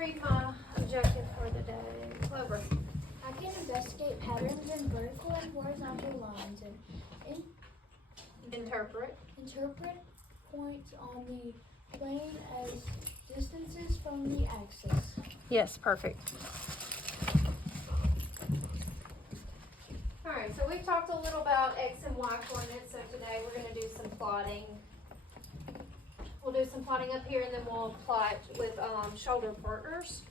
read my objective for the day. Clover. I can investigate patterns in vertical and horizontal lines and Interpret. interpret points on the plane as distances from the axis. Yes, perfect. Alright, so we've talked a little about X and Y coordinates, so today we're going to do some plotting. We'll do some plotting up here and then we'll plot with shoulder partners.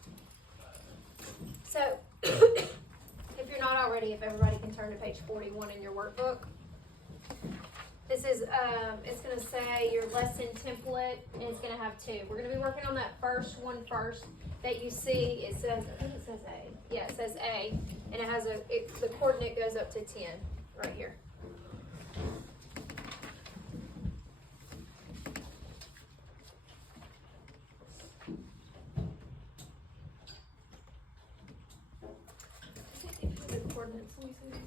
So, if you're not already, if everybody can turn to page 41 in your workbook. This is, it's going to say your lesson template, and it's going to have two. We're going to be working on that first one first that you see. It says, I think it says A. Yeah, it says A, and it has the coordinate goes up to 10 right here. The coordinates, let me see this.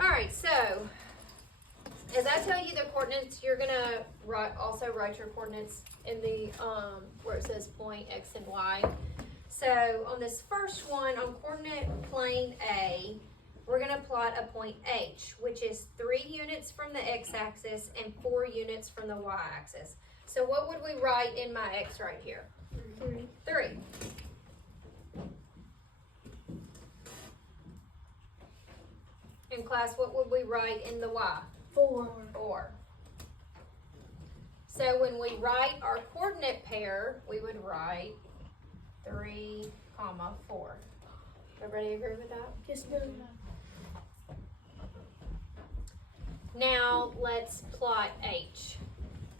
Alright, so as I tell you the coordinates, you're gonna also write your coordinates in the where it says point X and Y. So on this first one, on coordinate plane A, we're gonna plot a point H, which is 3 units from the x-axis and 4 units from the y-axis. So what would we write in my X right here? 3. In class, what would we write in the Y? 4. 4. So when we write our coordinate pair, we would write 3, 4. Everybody agree with that? Yes, ma'am. Now let's plot H.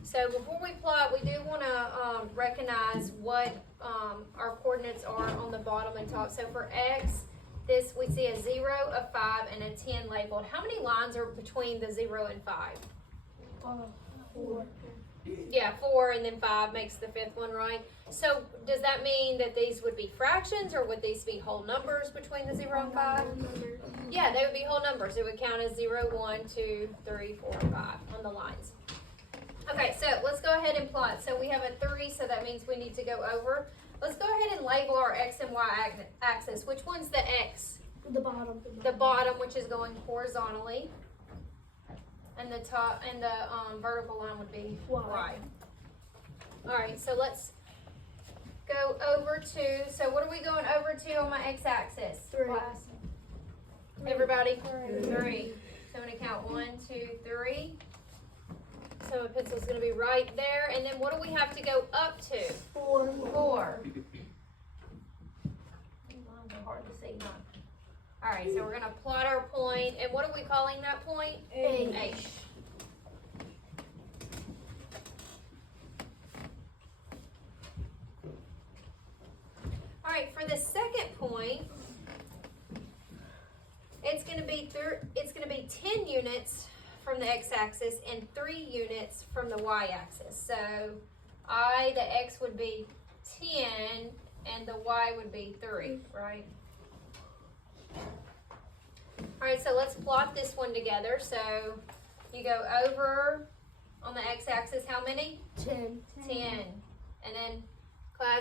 So before we plot, we do want to recognize what our coordinates are on the bottom and top. So for X, this we see a 0, a 5, and a 10 labeled. How many lines are between the 0 and 5? 4. Yeah, 4 and then 5 makes the 5th one, right? So does that mean that these would be fractions, or would these be whole numbers between the 0 and 5? Yeah, they would be whole numbers. It would count as 0, 1, 2, 3, 4, 5 on the lines. Okay, so let's go ahead and plot. So we have a 3, so that means we need to go over. Let's go ahead and label our X and Y axis. Which one's the X? The bottom. The bottom, which is going horizontally. And the top and the vertical line would be Y. Alright, so let's go over to, so what are we going over to on my x-axis? 3. Class? Everybody? 3. 3. So I'm going to count 1, 2, 3. So my pencil's going to be right there. And then what do we have to go up to? 4. 4. These lines are hard to see, huh? Alright, so we're going to plot our point. And what are we calling that point? H. H. Alright, for the second point, it's going to be 10 units from the x-axis and 3 units from the y-axis. So the x would be 10 and the y would be 3, right? Alright, so let's plot this one together. So you go over on the x-axis, how many? 10. 10. And then, class,